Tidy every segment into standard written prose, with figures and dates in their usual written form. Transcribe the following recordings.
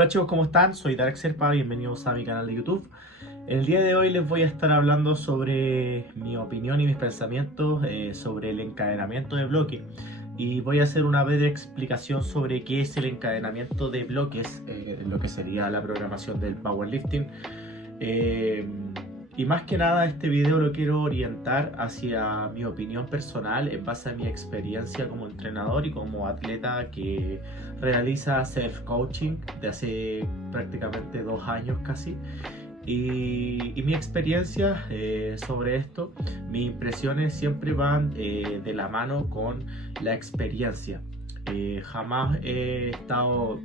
Hola chicos, ¿cómo están? Soy Dark Serpa, bienvenidos a mi canal de YouTube. El día de hoy les voy a estar hablando sobre mi opinión y mis pensamientos sobre el encadenamiento de bloques. Y voy a hacer una breve explicación sobre qué es el encadenamiento de bloques, lo que sería la programación del powerlifting. Y más que nada este video lo quiero orientar hacia mi opinión personal en base a mi experiencia como entrenador y como atleta que realiza self-coaching de hace prácticamente 2 años casi. Y mi experiencia sobre esto, mis impresiones siempre van de la mano con la experiencia. Jamás he estado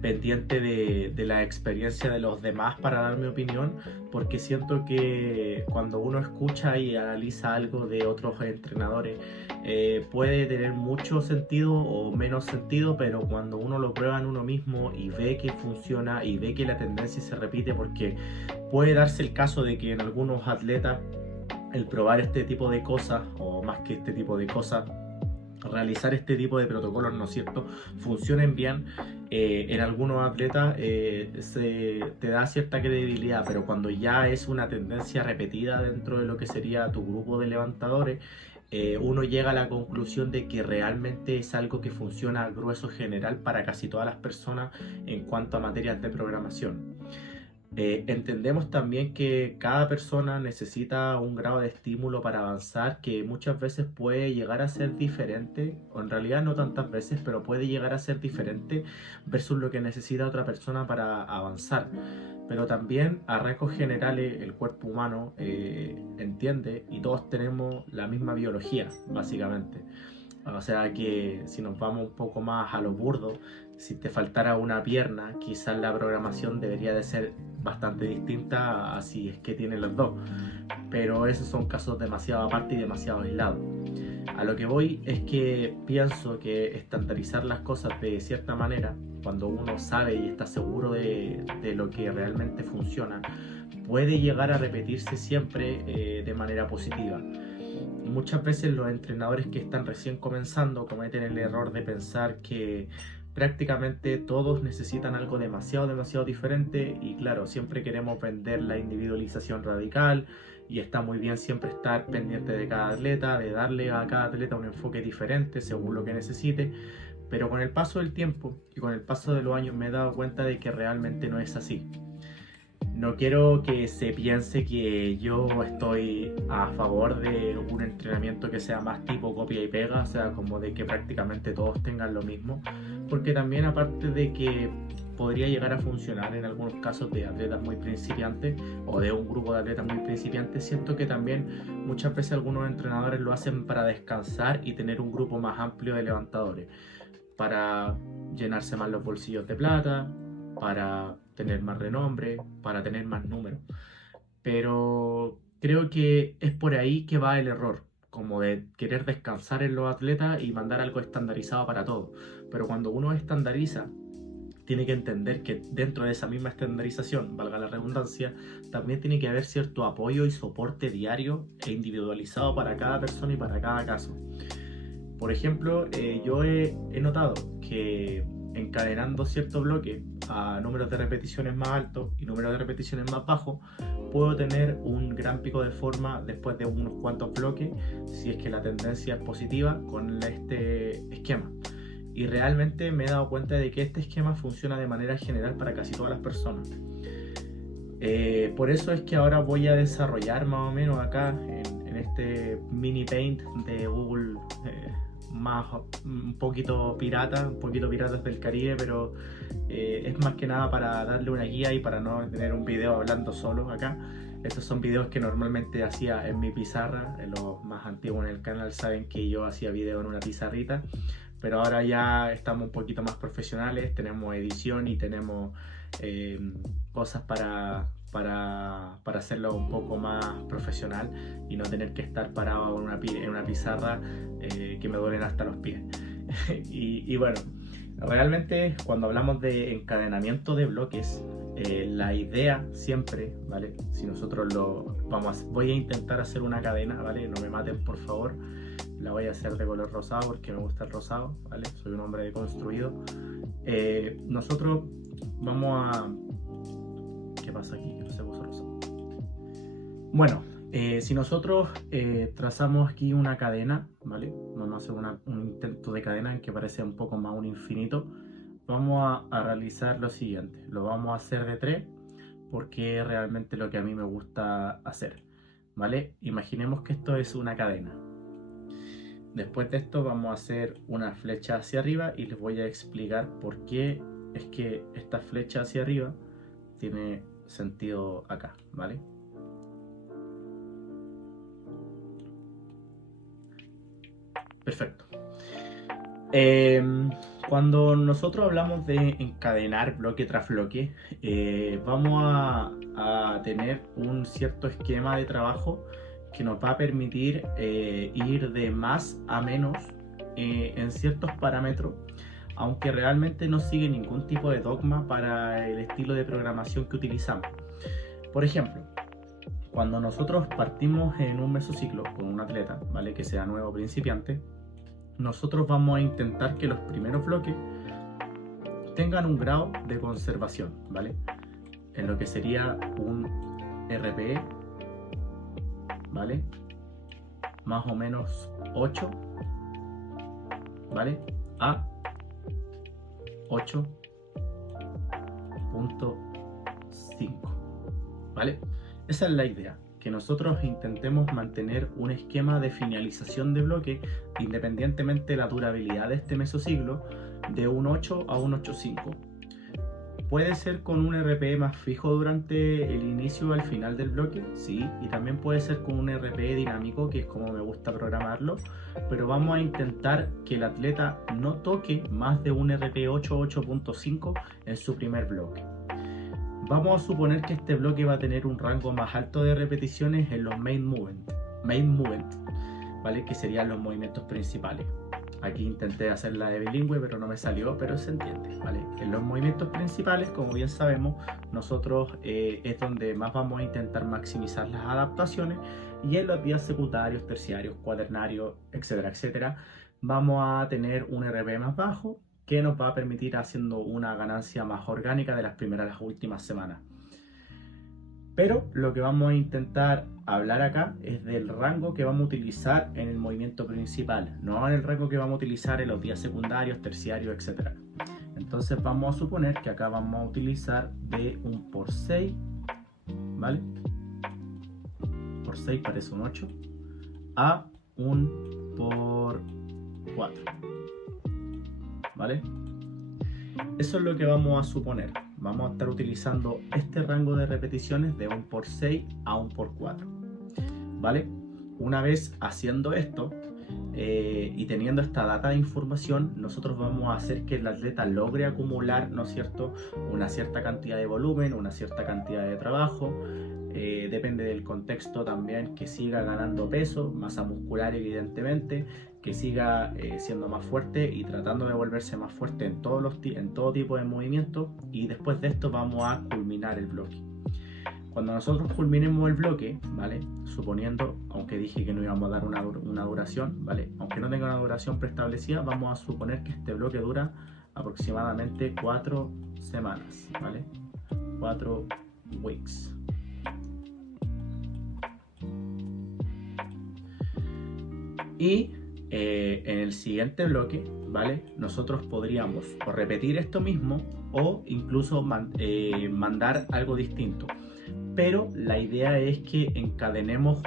pendiente de la experiencia de los demás para dar mi opinión, porque siento que cuando uno escucha y analiza algo de otros entrenadores puede tener mucho sentido o menos sentido, pero cuando uno lo prueba en uno mismo y ve que funciona y ve que la tendencia se repite, porque puede darse el caso de que en algunos atletas el probar este tipo de cosas, o más que este tipo de cosas, realizar este tipo de protocolos, ¿no es cierto?, funcionen bien. En algunos atletas te da cierta credibilidad, pero cuando ya es una tendencia repetida dentro de lo que sería tu grupo de levantadores, uno llega a la conclusión de que realmente es algo que funciona a grueso general para casi todas las personas en cuanto a materias de programación. Entendemos también que cada persona necesita un grado de estímulo para avanzar que muchas veces puede llegar a ser diferente, o en realidad no tantas veces, pero puede llegar a ser diferente versus lo que necesita otra persona para avanzar. Pero también a rasgos generales el cuerpo humano entiende y todos tenemos la misma biología, básicamente. O sea que si nos vamos un poco más a lo burdo, si te faltara una pierna, quizás la programación debería de ser bastante distinta a si es que tienen los dos. Pero esos son casos demasiado aparte y demasiado aislados. A lo que voy es que pienso que estandarizar las cosas de cierta manera, cuando uno sabe y está seguro de lo que realmente funciona, puede llegar a repetirse siempre de manera positiva. Muchas veces los entrenadores que están recién comenzando cometen el error de pensar que prácticamente todos necesitan algo demasiado diferente, y claro, siempre queremos vender la individualización radical y está muy bien siempre estar pendiente de cada atleta, de darle a cada atleta un enfoque diferente según lo que necesite, pero con el paso del tiempo y con el paso de los años me he dado cuenta de que realmente no es así. No quiero que se piense que yo estoy a favor de un entrenamiento que sea más tipo copia y pega, o sea, como de que prácticamente todos tengan lo mismo, porque también aparte de que podría llegar a funcionar en algunos casos de atletas muy principiantes o de un grupo de atletas muy principiantes, siento que también muchas veces algunos entrenadores lo hacen para descansar y tener un grupo más amplio de levantadores, para llenarse más los bolsillos de plata, para tener más renombre, para tener más números. Pero creo que es por ahí que va el error, como de querer descansar en los atletas y mandar algo estandarizado para todos. Pero cuando uno estandariza, tiene que entender que dentro de esa misma estandarización, valga la redundancia, también tiene que haber cierto apoyo y soporte diario e individualizado para cada persona y para cada caso. Por ejemplo, yo he notado que encadenando cierto bloque a números de repeticiones más altos y números de repeticiones más bajos, puedo tener un gran pico de forma después de unos cuantos bloques, si es que la tendencia es positiva con este esquema. Y realmente me he dado cuenta de que este esquema funciona de manera general para casi todas las personas. Por eso es que ahora voy a desarrollar más o menos acá en este mini paint de Google, más un poquito piratas del Caribe, pero es más que nada para darle una guía y para no tener un video hablando solo acá. Estos son videos que normalmente hacía en mi pizarra. Los más antiguos en el canal saben que yo hacía video en una pizarrita, pero ahora ya estamos un poquito más profesionales, tenemos edición y tenemos cosas para hacerlo un poco más profesional y no tener que estar parado en una pizarra que me duelen hasta los pies. Y bueno, realmente cuando hablamos de encadenamiento de bloques, la idea siempre, ¿vale? Si nosotros voy a intentar hacer una cadena, ¿vale? No me maten, por favor. la voy a hacer de color rosado porque me gusta el rosado, ¿vale? Soy un hombre deconstruido. Nosotros vamos a... ¿Qué pasa aquí? Que no se puso rosado. Bueno, si nosotros trazamos aquí una cadena, ¿vale? Vamos a hacer un intento de cadena en que parece un poco más un infinito. Vamos a realizar lo siguiente. Lo vamos a hacer de 3 porque es realmente lo que a mí me gusta hacer, ¿vale? Imaginemos que esto es una cadena. Después de esto vamos a hacer una flecha hacia arriba y les voy a explicar por qué es que esta flecha hacia arriba tiene sentido acá, ¿vale? Perfecto. Cuando nosotros hablamos de encadenar bloque tras bloque, vamos a tener un cierto esquema de trabajo que nos va a permitir ir de más a menos en ciertos parámetros, aunque realmente no sigue ningún tipo de dogma para el estilo de programación que utilizamos. Por ejemplo, cuando nosotros partimos en un mesociclo con un atleta, ¿vale? Que sea nuevo principiante, nosotros vamos a intentar que los primeros bloques tengan un grado de conservación, ¿vale? En lo que sería un RPE, ¿vale? Más o menos 8, ¿vale? A 8.5, ¿vale? Esa es la idea, que nosotros intentemos mantener un esquema de finalización de bloque independientemente de la durabilidad de este mesociclo de un 8 a un 8.5. Puede ser con un RPE más fijo durante el inicio o al final del bloque, sí, y también puede ser con un RPE dinámico, que es como me gusta programarlo, pero vamos a intentar que el atleta no toque más de un RPE 8 o 8.5 en su primer bloque. Vamos a suponer que este bloque va a tener un rango más alto de repeticiones en los main movement, ¿vale? Que serían los movimientos principales. Aquí intenté hacerla de bilingüe, pero no me salió, pero se entiende, ¿vale? En los movimientos principales, como bien sabemos, nosotros es donde más vamos a intentar maximizar las adaptaciones, y en los días secundarios, terciarios, cuaternarios, etcétera, etcétera, vamos a tener un RP más bajo que nos va a permitir haciendo una ganancia más orgánica de las primeras a las últimas semanas. Pero lo que vamos a intentar hablar acá es del rango que vamos a utilizar en el movimiento principal, no en el rango que vamos a utilizar en los días secundarios, terciarios, etc. Entonces vamos a suponer que acá vamos a utilizar de un por 6, ¿vale? Por 6 parece un 8, a un por 4, ¿vale? Eso es lo que vamos a suponer. Vamos a estar utilizando este rango de repeticiones de 1 por 6 a 1 por 4, ¿vale? Una vez haciendo esto y teniendo esta data de información, nosotros vamos a hacer que el atleta logre acumular, ¿no es cierto?, una cierta cantidad de volumen, una cierta cantidad de trabajo. Depende del contexto también, que siga ganando peso, masa muscular evidentemente, que siga siendo más fuerte y tratando de volverse más fuerte en todo tipo de movimientos, y después de esto vamos a culminar el bloque. Cuando nosotros culminemos el bloque, ¿vale? Suponiendo, aunque dije que no íbamos a dar una duración, ¿vale? Aunque no tenga una duración preestablecida, vamos a suponer que este bloque dura aproximadamente 4 semanas, ¿vale? 4 weeks. Y en el siguiente bloque, ¿vale? Nosotros podríamos o repetir esto mismo o incluso mandar algo distinto. Pero la idea es que encadenemos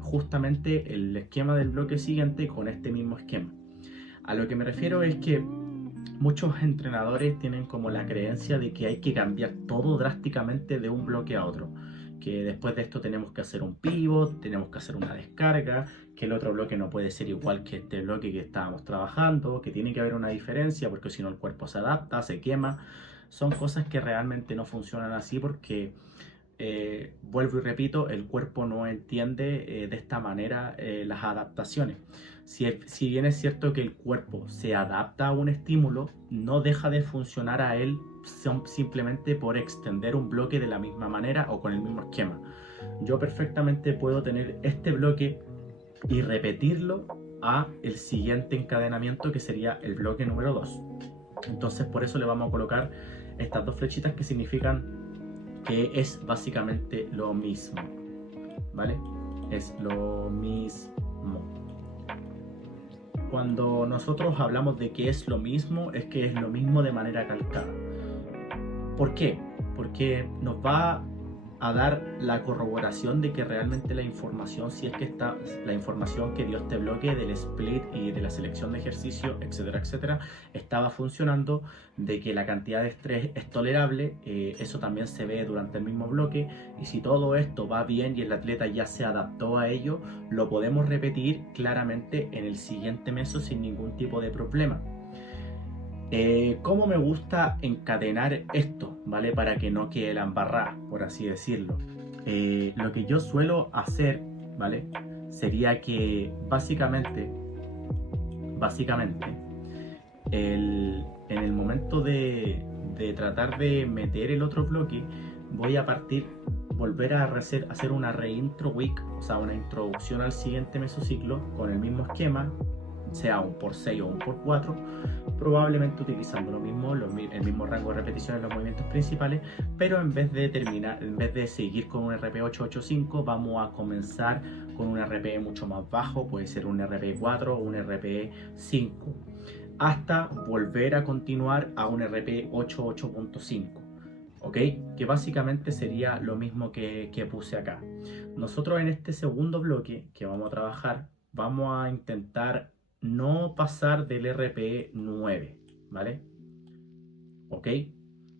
justamente el esquema del bloque siguiente con este mismo esquema. A lo que me refiero es que muchos entrenadores tienen como la creencia de que hay que cambiar todo drásticamente de un bloque a otro, que después de esto tenemos que hacer un pivot, tenemos que hacer una descarga, que el otro bloque no puede ser igual que este bloque que estábamos trabajando, que tiene que haber una diferencia porque si no el cuerpo se adapta, se quema. Son cosas que realmente no funcionan así porque, vuelvo y repito, el cuerpo no entiende de esta manera las adaptaciones. Si bien es cierto que el cuerpo se adapta a un estímulo, no deja de funcionar a él simplemente por extender un bloque de la misma manera o con el mismo esquema. Yo perfectamente puedo tener este bloque y repetirlo a el siguiente encadenamiento, que sería el bloque número 2. Entonces por eso le vamos a colocar estas dos flechitas, que significan que es básicamente lo mismo, ¿vale? Es lo mismo. Cuando nosotros hablamos de que es lo mismo, es que es lo mismo de manera calcada. ¿Por qué? Porque nos va a dar la corroboración de que realmente la información, si es que está la información que dio este bloque del split y de la selección de ejercicio, etcétera, etcétera, estaba funcionando, de que la cantidad de estrés es tolerable. Eso también se ve durante el mismo bloque, y si todo esto va bien y el atleta ya se adaptó a ello, lo podemos repetir claramente en el siguiente meso sin ningún tipo de problema. ¿Cómo me gusta encadenar esto, ¿vale? Para que no quede la embarrada, por así decirlo. Lo que yo suelo hacer, ¿vale? Sería que básicamente, en el momento de tratar de meter el otro bloque, voy a volver a hacer una reintro week, o sea, una introducción al siguiente mesociclo con el mismo esquema, sea un por 6 o un por 4, probablemente utilizando el mismo rango de repeticiones en los movimientos principales, pero en vez de seguir con un RP885, vamos a comenzar con un RPE mucho más bajo, puede ser un RPE 4 o un RPE 5, hasta volver a continuar a un RPE 8.5. ¿Ok? Que básicamente sería lo mismo que puse acá. Nosotros en este segundo bloque que vamos a trabajar, vamos a intentar no pasar del RPE 9, ¿vale? ¿Ok?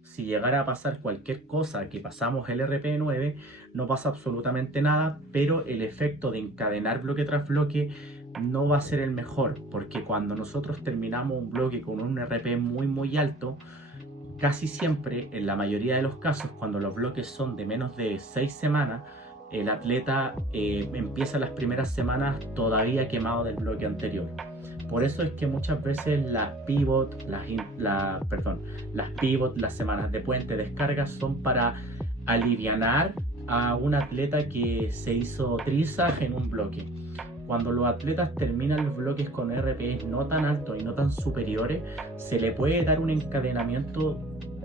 Si llegara a pasar cualquier cosa que pasamos el RPE 9, no pasa absolutamente nada, pero el efecto de encadenar bloque tras bloque no va a ser el mejor, porque cuando nosotros terminamos un bloque con un RPE muy alto, casi siempre, en la mayoría de los casos, cuando los bloques son de menos de 6 semanas, el atleta empieza las primeras semanas todavía quemado del bloque anterior. Por eso es que muchas veces las pivot, las semanas de puente, descargas, son para alivianar a un atleta que se hizo trizas en un bloque. Cuando los atletas terminan los bloques con RPEs no tan altos y no tan superiores, se le puede dar un encadenamiento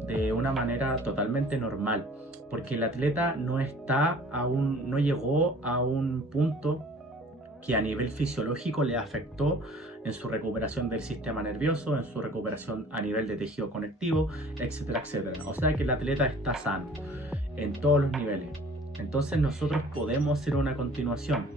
de una manera totalmente normal, porque el atleta no llegó a un punto que a nivel fisiológico le afectó en su recuperación del sistema nervioso, en su recuperación a nivel de tejido conectivo, etcétera, etcétera. O sea que el atleta está sano en todos los niveles. Entonces nosotros podemos hacer una continuación.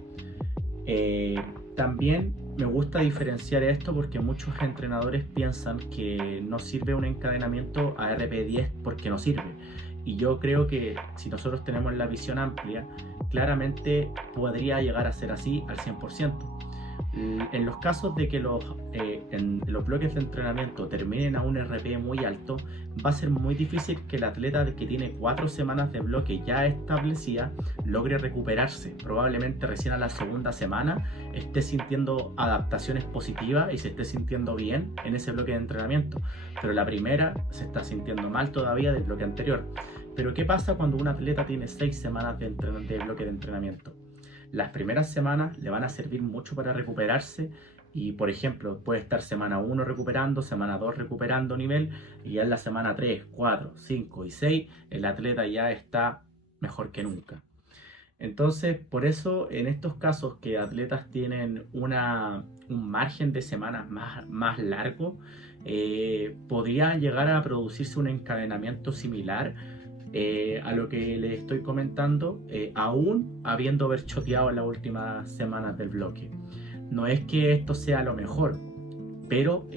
También me gusta diferenciar esto porque muchos entrenadores piensan que no sirve un encadenamiento a RP10 porque no sirve. Y yo creo que si nosotros tenemos la visión amplia, claramente podría llegar a ser así al 100%. En los casos de que en los bloques de entrenamiento terminen a un RP muy alto, va a ser muy difícil que el atleta que tiene 4 semanas de bloque ya establecida logre recuperarse. Probablemente recién a la segunda semana esté sintiendo adaptaciones positivas y se esté sintiendo bien en ese bloque de entrenamiento, pero la primera se está sintiendo mal todavía del bloque anterior. Pero ¿qué pasa cuando un atleta tiene 6 semanas de bloque de entrenamiento? Las primeras semanas le van a servir mucho para recuperarse y, por ejemplo, puede estar semana 1 recuperando, semana 2 recuperando nivel, y ya en la semana 3, 4, 5 y 6 el atleta ya está mejor que nunca. Entonces, por eso en estos casos que atletas tienen un margen de semanas más largo, podría llegar a producirse un encadenamiento similar a lo que les estoy comentando, aún habiendo choteado en las últimas semanas del bloque. No es que esto sea lo mejor, pero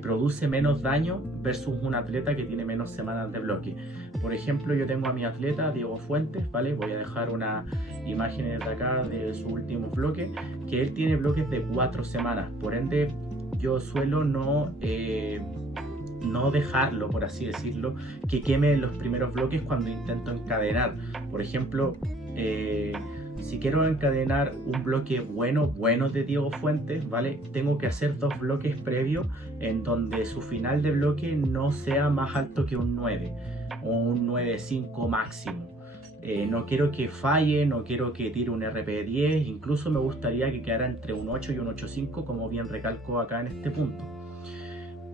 produce menos daño versus un atleta que tiene menos semanas de bloque. Por ejemplo, yo tengo a mi atleta Diego Fuentes, ¿vale? Voy a dejar una imagen de acá de su último bloque, que él tiene bloques de 4 semanas, por ende yo suelo no dejarlo, por así decirlo, que queme los primeros bloques cuando intento encadenar. Por ejemplo, si quiero encadenar un bloque bueno de Diego Fuentes, ¿vale? Tengo que hacer 2 bloques previos en donde su final de bloque no sea más alto que un 9 o un 9.5 máximo. No quiero que falle, no quiero que tire un RP10, incluso me gustaría que quedara entre un 8 y un 8.5, como bien recalco acá en este punto.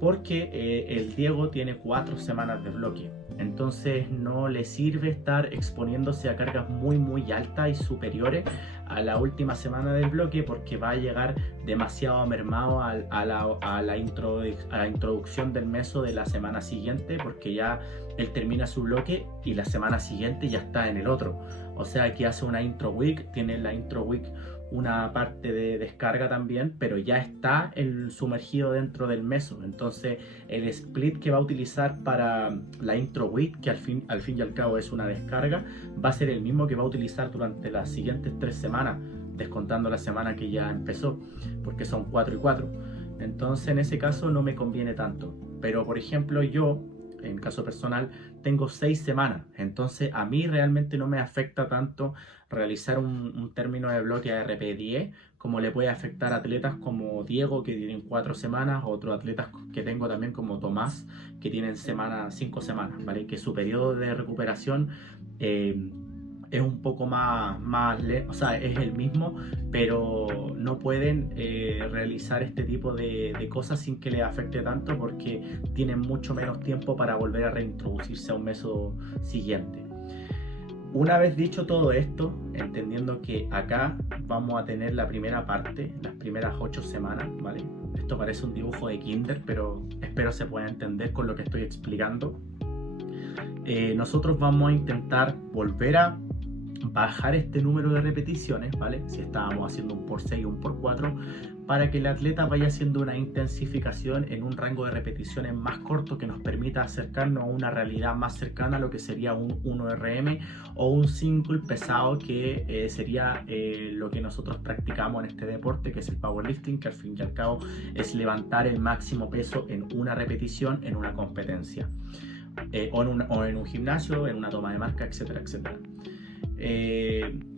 Porque el Diego tiene 4 semanas de bloque, entonces no le sirve estar exponiéndose a cargas muy altas y superiores a la última semana del bloque, porque va a llegar demasiado mermado a la introducción del meso de la semana siguiente, porque ya él termina su bloque y la semana siguiente ya está en el otro. O sea que hace una intro week, tiene la intro week una parte de descarga también, pero ya está el sumergido dentro del meso. Entonces el split que va a utilizar para la intro week, que al fin y al cabo es una descarga, va a ser el mismo que va a utilizar durante las siguientes 3 semanas, descontando la semana que ya empezó, porque son 4 y 4. Entonces en ese caso no me conviene tanto. Pero por ejemplo yo, en caso personal, tengo 6 semanas, entonces a mí realmente no me afecta tanto realizar un término de bloque ARP10 como le puede afectar a atletas como Diego, que tienen 4 semanas, o otros atletas que tengo también como Tomás, que tienen 5 semanas, ¿vale? Que su periodo de recuperación es un poco o sea, es el mismo, pero no pueden realizar este tipo de cosas sin que les afecte tanto, porque tienen mucho menos tiempo para volver a reintroducirse a un meso siguiente. Una vez dicho todo esto, entendiendo que acá vamos a tener la primera parte, las primeras 8 semanas, ¿vale? Esto parece un dibujo de kinder, pero espero se pueda entender con lo que estoy explicando. Nosotros vamos a intentar volver a bajar este número de repeticiones, ¿vale? Si estábamos haciendo un por 6 o un por 4, para que el atleta vaya haciendo una intensificación en un rango de repeticiones más corto, que nos permita acercarnos a una realidad más cercana a lo que sería un 1RM o un single pesado, que sería lo que nosotros practicamos en este deporte, que es el powerlifting, que al fin y al cabo es levantar el máximo peso en una repetición en una competencia, o en un gimnasio, en una toma de marca, etcétera, etcétera.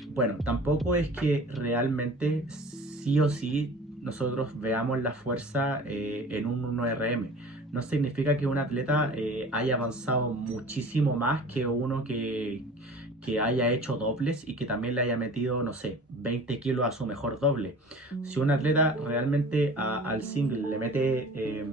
Bueno, tampoco es que realmente sí o sí nosotros veamos la fuerza en un 1RM. No significa que un atleta haya avanzado muchísimo más que uno que haya hecho dobles y que también le haya metido, no sé, 20 kilos a su mejor doble. Si un atleta realmente al single le mete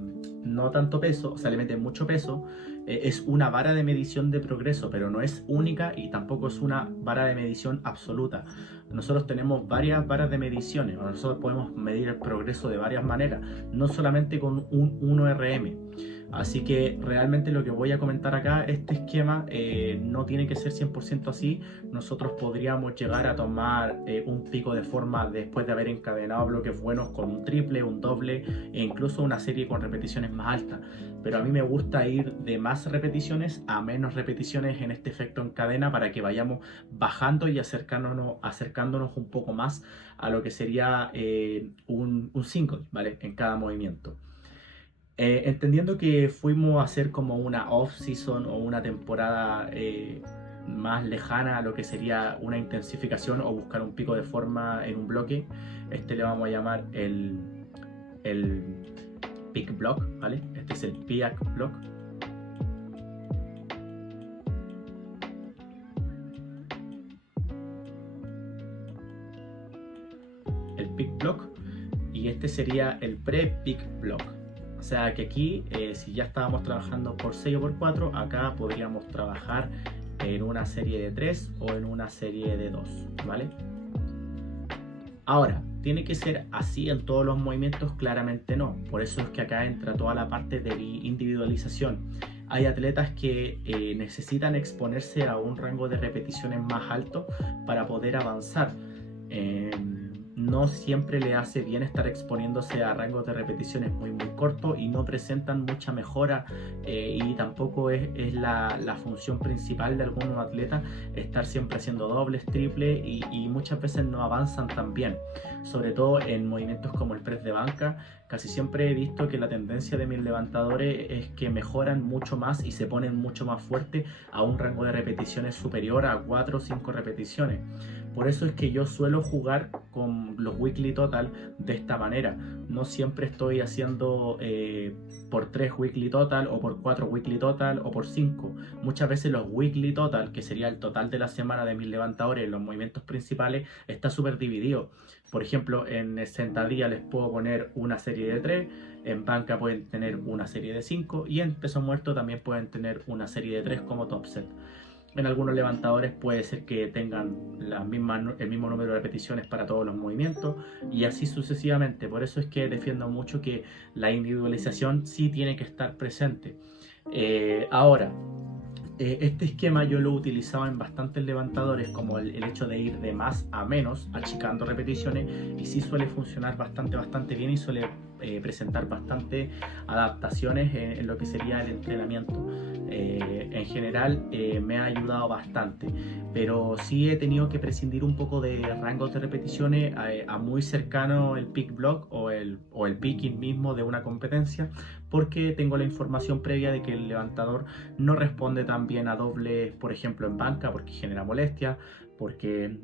no tanto peso, o sea, le mete mucho peso, es una vara de medición de progreso, pero no es única y tampoco es una vara de medición absoluta. Nosotros tenemos varias varas de mediciones, nosotros podemos medir el progreso de varias maneras, no solamente con un 1RM. Así que realmente lo que voy a comentar acá, este esquema no tiene que ser 100% así. Nosotros podríamos llegar a tomar un pico de forma después de haber encadenado bloques buenos con un triple, un doble e incluso una serie con repeticiones más altas. Pero a mí me gusta ir de más repeticiones a menos repeticiones en este efecto en cadena, para que vayamos bajando y acercándonos un poco más a lo que sería un single, ¿vale? En cada movimiento. Entendiendo que fuimos a hacer como una off-season o una temporada más lejana a lo que sería una intensificación o buscar un pico de forma en un bloque, este le vamos a llamar el peak block, ¿vale? Este es el peak block. El peak block, y este sería el pre-peak block. O sea que aquí, si ya estábamos trabajando por 6 o por 4, acá podríamos trabajar en una serie de 3 o en una serie de 2, ¿vale? Ahora, ¿tiene que ser así en todos los movimientos? Claramente no. Por eso es que acá entra toda la parte de individualización. Hay atletas que necesitan exponerse a un rango de repeticiones más alto para poder avanzar. No siempre le hace bien estar exponiéndose a rangos de repeticiones muy cortos y no presentan mucha mejora, y tampoco es la función principal de algunos atletas estar siempre haciendo dobles, triples, y muchas veces no avanzan tan bien, sobre todo en movimientos como el press de banca. Casi siempre he visto que la tendencia de mis levantadores es que mejoran mucho más y se ponen mucho más fuertes a un rango de repeticiones superior a 4 o 5 repeticiones. Por eso es que yo suelo jugar con los weekly total de esta manera. No siempre estoy haciendo por 3 weekly total o por 4 weekly total o por 5. Muchas veces los weekly total, que sería el total de la semana de mis levantadores en los movimientos principales, está súper dividido. Por ejemplo, en sentadilla les puedo poner una serie de 3, en banca pueden tener una serie de 5 y en peso muerto también pueden tener una serie de 3 como top set. En algunos levantadores puede ser que tengan el mismo número de repeticiones para todos los movimientos y así sucesivamente. Por eso es que defiendo mucho que la individualización sí tiene que estar presente. Ahora, este esquema yo lo utilizaba en bastantes levantadores, como el hecho de ir de más a menos, achicando repeticiones, y sí suele funcionar bastante bien y suele presentar bastantes adaptaciones en lo que sería el entrenamiento. En general me ha ayudado bastante, pero sí he tenido que prescindir un poco de rangos de repeticiones a muy cercano el peak block o el picking mismo de una competencia, porque tengo la información previa de que el levantador no responde tan bien a dobles, por ejemplo en banca, porque genera molestia, porque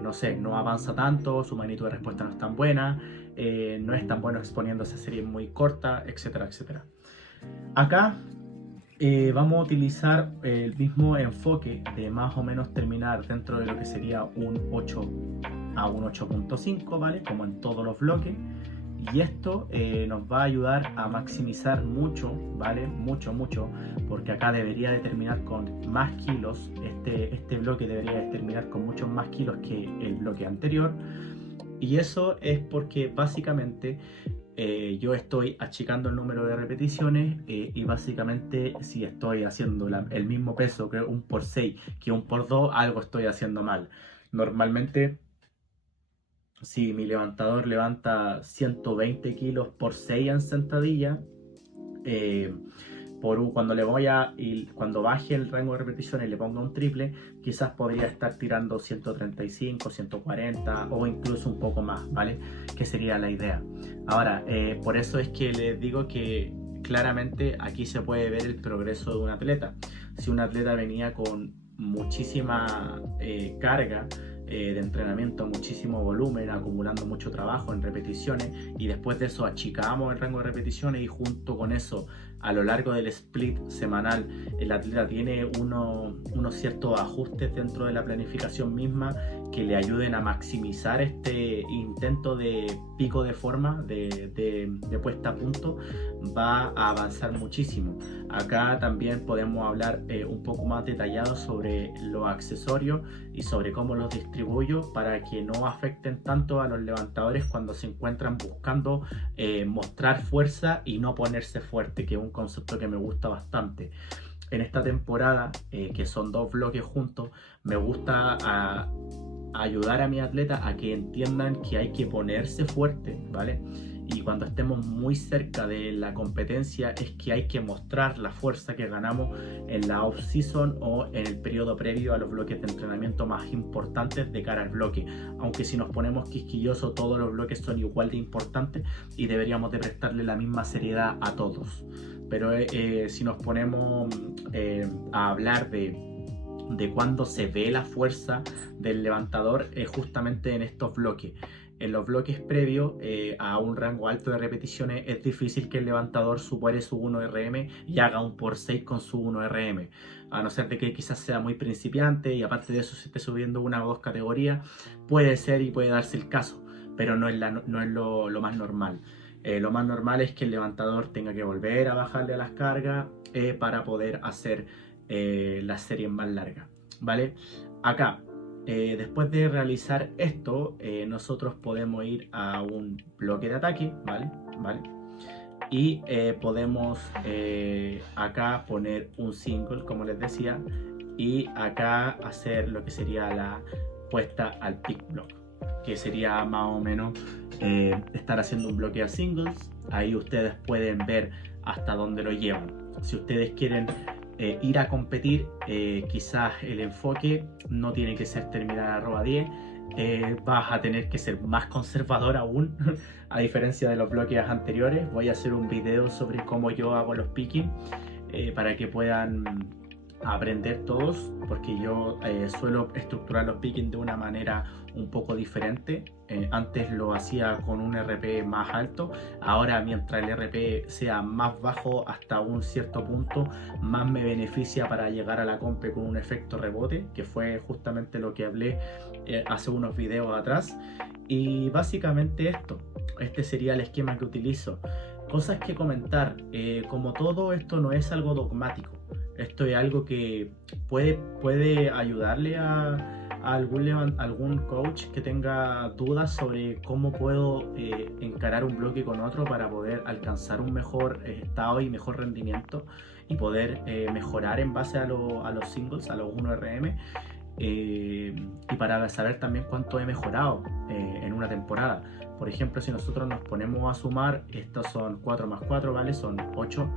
no sé, no avanza tanto, su magnitud de respuesta no es tan buena, no es tan bueno exponiéndose a series muy cortas, etcétera, etcétera. Acá vamos a utilizar el mismo enfoque de más o menos terminar dentro de lo que sería un 8 a un 8.5, ¿vale? Como en todos los bloques. Y esto nos va a ayudar a maximizar mucho, ¿vale? Mucho, porque acá debería de terminar con más kilos. Este bloque debería de terminar con muchos más kilos que el bloque anterior. Y eso es porque básicamente yo estoy achicando el número de repeticiones y básicamente si estoy haciendo el mismo peso que un por 6 que un por 2, algo estoy haciendo mal. Normalmente, si mi levantador levanta 120 kilos por 6 en sentadilla, cuando baje el rango de repeticiones y le ponga un triple, quizás podría estar tirando 135, 140 o incluso un poco más, ¿vale? Que sería la idea. Ahora, por eso es que les digo que claramente aquí se puede ver el progreso de un atleta. Si un atleta venía con muchísima carga de entrenamiento, muchísimo volumen, acumulando mucho trabajo en repeticiones, y después de eso achicamos el rango de repeticiones y junto con eso a lo largo del split semanal el atleta tiene unos ciertos ajustes dentro de la planificación misma que le ayuden a maximizar este intento de pico de forma, de puesta a punto, va a avanzar muchísimo. Acá también podemos hablar un poco más detallado sobre los accesorios y sobre cómo los distribuyo para que no afecten tanto a los levantadores cuando se encuentran buscando mostrar fuerza y no ponerse fuerte, que es un concepto que me gusta bastante. En esta temporada, que son 2 bloques juntos, me gusta ayudar a mi atleta a que entiendan que hay que ponerse fuerte, ¿vale? Y cuando estemos muy cerca de la competencia es que hay que mostrar la fuerza que ganamos en la off-season o en el periodo previo a los bloques de entrenamiento más importantes de cara al bloque. Aunque si nos ponemos quisquillosos, todos los bloques son igual de importantes y deberíamos de prestarle la misma seriedad a todos. Pero si nos ponemos a hablar de cuándo se ve la fuerza del levantador, es justamente en estos bloques. En los bloques previos a un rango alto de repeticiones es difícil que el levantador supere su 1RM y haga un por 6 con su 1RM, a no ser de que quizás sea muy principiante y aparte de eso se esté subiendo una o dos categorías. Puede ser y puede darse el caso, pero no es lo más normal. Lo más normal es que el levantador tenga que volver a bajarle a las cargas para poder hacer las series más largas, ¿vale? Acá, después de realizar esto, nosotros podemos ir a un bloque de ataque, ¿vale? Y podemos acá poner un single, como les decía, y acá hacer lo que sería la puesta al pick block, que sería más o menos estar haciendo un bloque a singles. Ahí ustedes pueden ver hasta dónde lo llevan. Si ustedes quieren ir a competir, quizás el enfoque no tiene que ser terminar a @10, vas a tener que ser más conservador aún a diferencia de los bloques anteriores. Voy a hacer un video sobre cómo yo hago los picking para que puedan a aprender todos, porque yo suelo estructurar los pickings de una manera un poco diferente. Antes lo hacía con un RP más alto, ahora mientras el RP sea más bajo hasta un cierto punto, más me beneficia para llegar a la compe con un efecto rebote, que fue justamente lo que hablé hace unos videos atrás. Y básicamente este sería el esquema que utilizo. Cosas que comentar, como todo esto no es algo dogmático, esto es algo que puede ayudarle a algún coach que tenga dudas sobre cómo puedo encarar un bloque con otro para poder alcanzar un mejor estado y mejor rendimiento y poder mejorar en base a los singles, a los 1RM. Y para saber también cuánto he mejorado en una temporada. Por ejemplo, si nosotros nos ponemos a sumar, estos son 4 más 4, ¿vale? Son 8.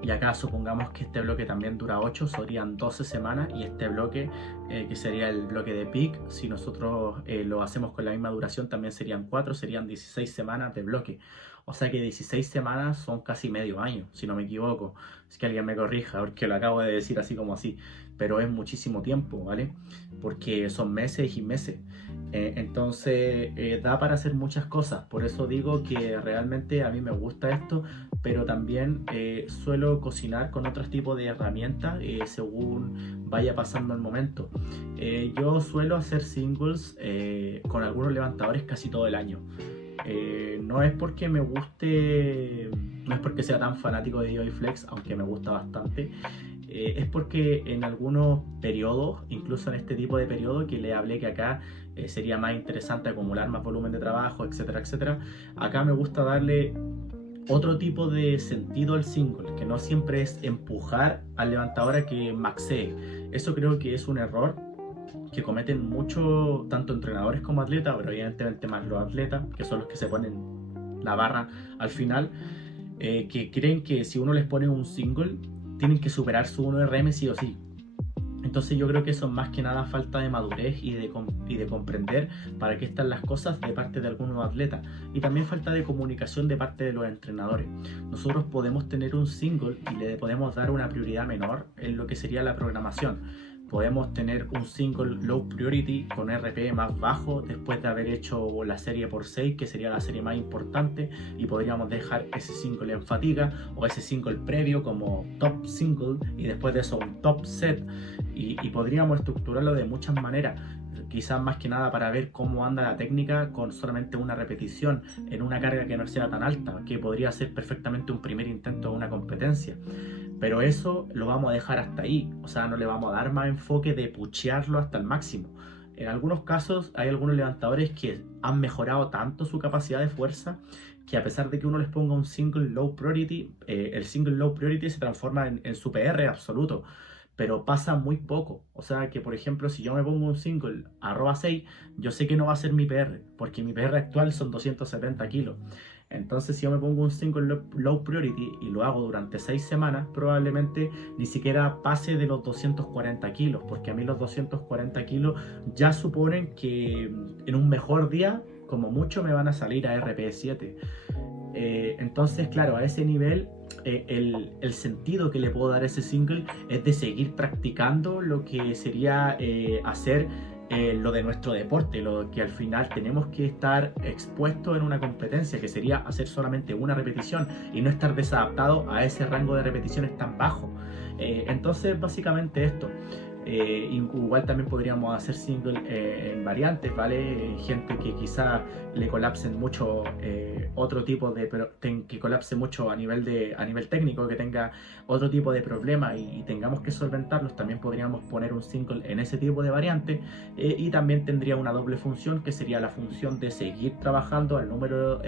Y acá supongamos que este bloque también dura 8, serían 12 semanas, y este bloque, que sería el bloque de peak, si nosotros lo hacemos con la misma duración, también serían 4, serían 16 semanas de bloque. O sea que 16 semanas son casi medio año, si no me equivoco. Es que alguien me corrija, porque lo acabo de decir así como así. Pero es muchísimo tiempo, ¿vale? Porque son meses y meses. Entonces da para hacer muchas cosas. Por eso digo que realmente a mí me gusta esto, pero también suelo cocinar con otros tipos de herramientas según vaya pasando el momento. Yo suelo hacer singles con algunos levantadores casi todo el año. No es porque me guste, no es porque sea tan fanático de DOI Flex, aunque me gusta bastante. Es porque en algunos periodos, incluso en este tipo de periodo que le hablé que acá sería más interesante acumular más volumen de trabajo, etcétera, etcétera, acá me gusta darle otro tipo de sentido al single, que no siempre es empujar al levantador a que maxee. Eso creo que es un error que cometen mucho, tanto entrenadores como atletas, pero evidentemente más los atletas, que son los que se ponen la barra al final, que creen que si uno les pone un single, tienen que superar su 1RM sí o sí. Entonces yo creo que eso es más que nada falta de madurez y de comprender para qué están las cosas de parte de algunos atletas, y también falta de comunicación de parte de los entrenadores. Nosotros podemos tener un single y le podemos dar una prioridad menor en lo que sería la programación. Podemos tener un single low priority con RP más bajo después de haber hecho la serie por 6, que sería la serie más importante, y podríamos dejar ese single en fatiga o ese single previo como top single y después de eso un top set, y podríamos estructurarlo de muchas maneras. Quizás más que nada para ver cómo anda la técnica con solamente una repetición en una carga que no sea tan alta, que podría ser perfectamente un primer intento de una competencia. Pero eso lo vamos a dejar hasta ahí, o sea, no le vamos a dar más enfoque de puchearlo hasta el máximo. En algunos casos hay algunos levantadores que han mejorado tanto su capacidad de fuerza que a pesar de que uno les ponga un single low priority, el single low priority se transforma en su PR absoluto, pero pasa muy poco. O sea que, por ejemplo, si yo me pongo un single arroba 6, yo sé que no va a ser mi PR, porque mi PR actual son 270 kilos. Entonces, si yo me pongo un single low priority y lo hago durante 6 semanas, probablemente ni siquiera pase de los 240 kilos, porque a mí los 240 kilos ya suponen que en un mejor día, como mucho, me van a salir a RP7. Entonces, claro, a ese nivel, el sentido que le puedo dar a ese single es de seguir practicando lo que sería hacer lo de nuestro deporte, lo que al final tenemos que estar expuestos en una competencia, que sería hacer solamente una repetición y no estar desadaptado a ese rango de repeticiones tan bajo. Entonces, básicamente esto. Igual también podríamos hacer single en variantes, ¿vale? Gente que quizá le colapsen mucho otro tipo de, pero que colapse mucho a nivel técnico, que tenga otro tipo de problema y tengamos que solventarlos, también podríamos poner un single en ese tipo de variante, y también tendría una doble función, que sería la función de seguir trabajando al número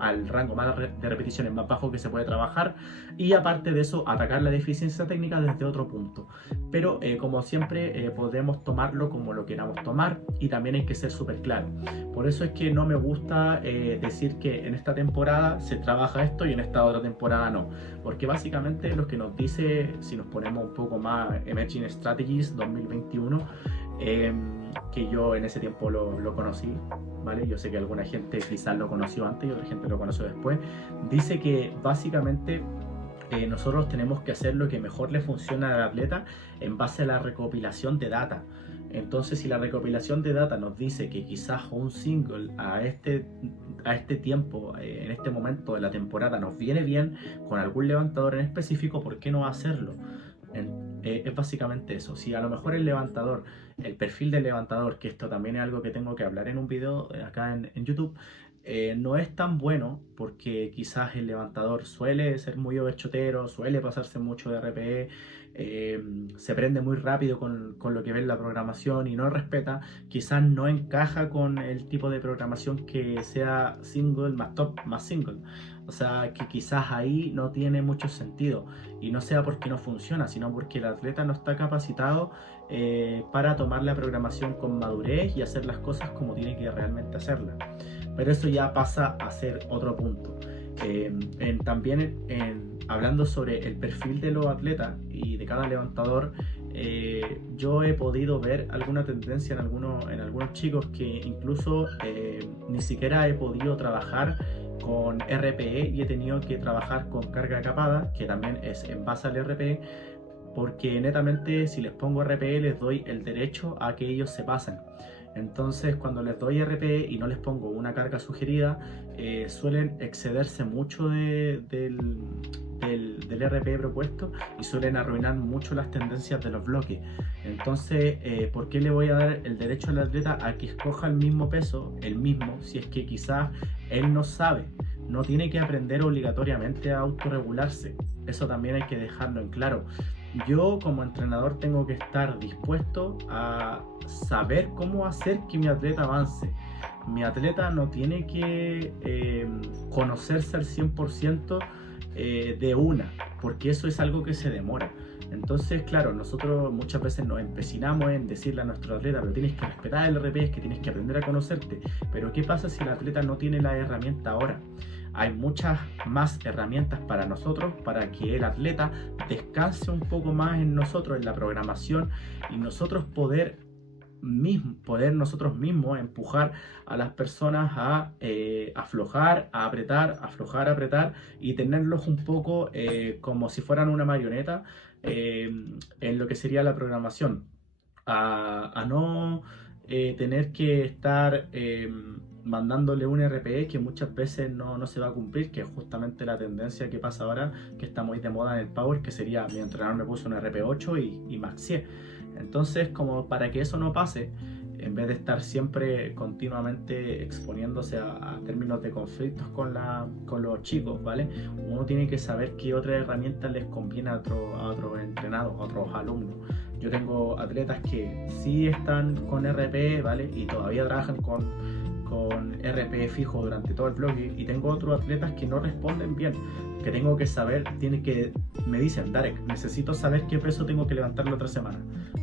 al rango más de repeticiones más bajo que se puede trabajar, y aparte de eso atacar la deficiencia técnica desde otro punto. Pero como siempre podemos tomarlo como lo queramos tomar, y también hay que ser súper claro. Por eso es que no me gusta decir que en esta temporada se trabaja esto y en esta otra temporada no, porque básicamente lo que nos dice, si nos ponemos un poco más Emerging Strategies 2021, que yo en ese tiempo lo conocí, ¿vale? Yo sé que alguna gente quizás lo conoció antes y otra gente lo conoció después. Dice que básicamente nosotros tenemos que hacer lo que mejor le funciona al atleta en base a la recopilación de data. Entonces, si la recopilación de data nos dice que quizás un single a este tiempo, en este momento de la temporada, nos viene bien con algún levantador en específico, ¿por qué no hacerlo? Es básicamente eso. Si a lo mejor el levantador, el perfil del levantador, que esto también es algo que tengo que hablar en un video acá en YouTube, no es tan bueno porque quizás el levantador suele ser muy overshotero, suele pasarse mucho de RPE, se prende muy rápido con lo que ve en la programación y no respeta, quizás no encaja con el tipo de programación que sea single más top más single. O sea, que quizás ahí no tiene mucho sentido y no sea porque no funciona, sino porque el atleta no está capacitado para tomar la programación con madurez y hacer las cosas como tiene que realmente hacerlas. Pero eso ya pasa a ser otro punto. También hablando sobre el perfil de los atletas y de cada levantador, yo he podido ver alguna tendencia en algunos chicos que incluso ni siquiera he podido trabajar con RPE y he tenido que trabajar con carga capada, que también es en base al RPE, porque netamente si les pongo RPE les doy el derecho a que ellos se pasen. Entonces, cuando les doy RPE y no les pongo una carga sugerida, suelen excederse mucho del RPE propuesto y suelen arruinar mucho las tendencias de los bloques. Entonces, ¿por qué le voy a dar el derecho al atleta a que escoja el mismo peso, el mismo, si es que quizás él no sabe? No tiene que aprender obligatoriamente a autorregularse. Eso también hay que dejarlo en claro. Yo como entrenador tengo que estar dispuesto a saber cómo hacer que mi atleta avance. Mi atleta no tiene que conocerse al 100% de una, porque eso es algo que se demora. Entonces, claro, nosotros muchas veces nos empecinamos en decirle a nuestro atleta, pero tienes que respetar el RP, es que tienes que aprender a conocerte. Pero ¿qué pasa si el atleta no tiene la herramienta ahora? Hay muchas más herramientas para nosotros, para que el atleta descanse un poco más en nosotros, en la programación, y nosotros poder nosotros mismos empujar a las personas a aflojar, a apretar y tenerlos un poco como si fueran una marioneta en lo que sería la programación, a no tener que estar mandándole un RPE que muchas veces no se va a cumplir, que es justamente la tendencia que pasa ahora, que está muy de moda en el Power, que sería mi entrenador me puso un RP8 y maxié. Entonces, como para que eso no pase, en vez de estar siempre continuamente exponiéndose a términos de conflictos con los chicos, ¿vale? Uno tiene que saber qué otras herramientas les conviene a otros entrenados, a otros alumnos. Yo tengo atletas que sí están con RP, ¿vale? Y todavía trabajan con RP fijo durante todo el bloque, y tengo otros atletas que no responden bien, que tengo que saber, me dicen, Darek, necesito saber qué peso tengo que levantar la otra semana.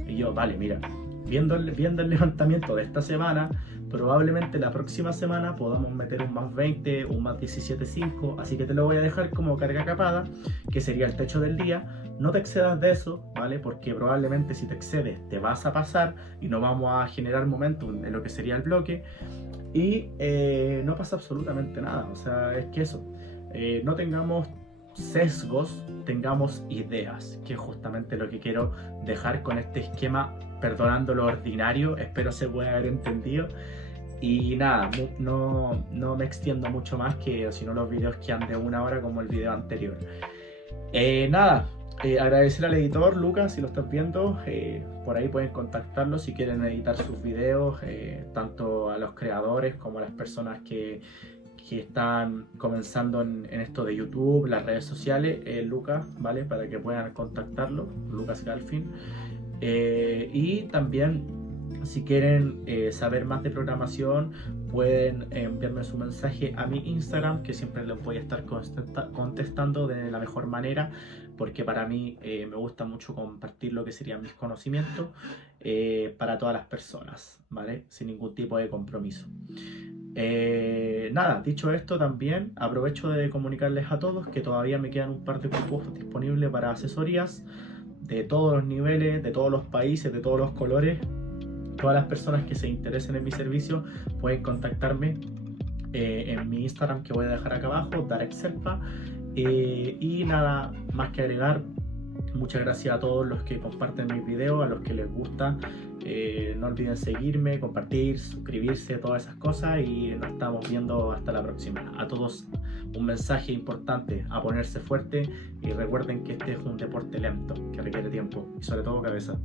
Y yo, vale, mira, viendo el levantamiento de esta semana, probablemente la próxima semana podamos meter un más 20, un más 17,5, así que te lo voy a dejar como carga capada, que sería el techo del día. No te excedas de eso, ¿vale? Porque probablemente si te excedes te vas a pasar y no vamos a generar momentum en lo que sería el bloque. Y no pasa absolutamente nada, o sea, es que eso, no tengamos sesgos, tengamos ideas, que es justamente lo que quiero dejar con este esquema, perdonando lo ordinario, espero se pueda haber entendido. Y nada, no me extiendo mucho más, que si no los videos quedan de 1 hora como el video anterior. Nada, agradecer al editor Lucas, si lo estás viendo, por ahí pueden contactarlo si quieren editar sus videos, tanto a los creadores como a las personas que están comenzando en esto de YouTube, las redes sociales, Lucas, ¿vale? Para que puedan contactarlo, Lucas Galfin. Y también, si quieren saber más de programación, pueden enviarme su mensaje a mi Instagram, que siempre les voy a estar contestando de la mejor manera, porque para mí me gusta mucho compartir lo que serían mis conocimientos para todas las personas, ¿vale? Sin ningún tipo de compromiso. Nada, dicho esto, también aprovecho de comunicarles a todos que todavía me quedan un par de cupos disponibles para asesorías de todos los niveles, de todos los países, de todos los colores. Todas las personas que se interesen en mi servicio pueden contactarme en mi Instagram, que voy a dejar acá abajo, Darek Selpa, Y nada más que agregar. Muchas gracias a todos los que comparten mis videos, a los que les gusta. No olviden seguirme, compartir, suscribirse, todas esas cosas, y nos estamos viendo hasta la próxima. A todos un mensaje importante: a ponerse fuerte, y recuerden que este es un deporte lento que requiere tiempo y sobre todo cabeza.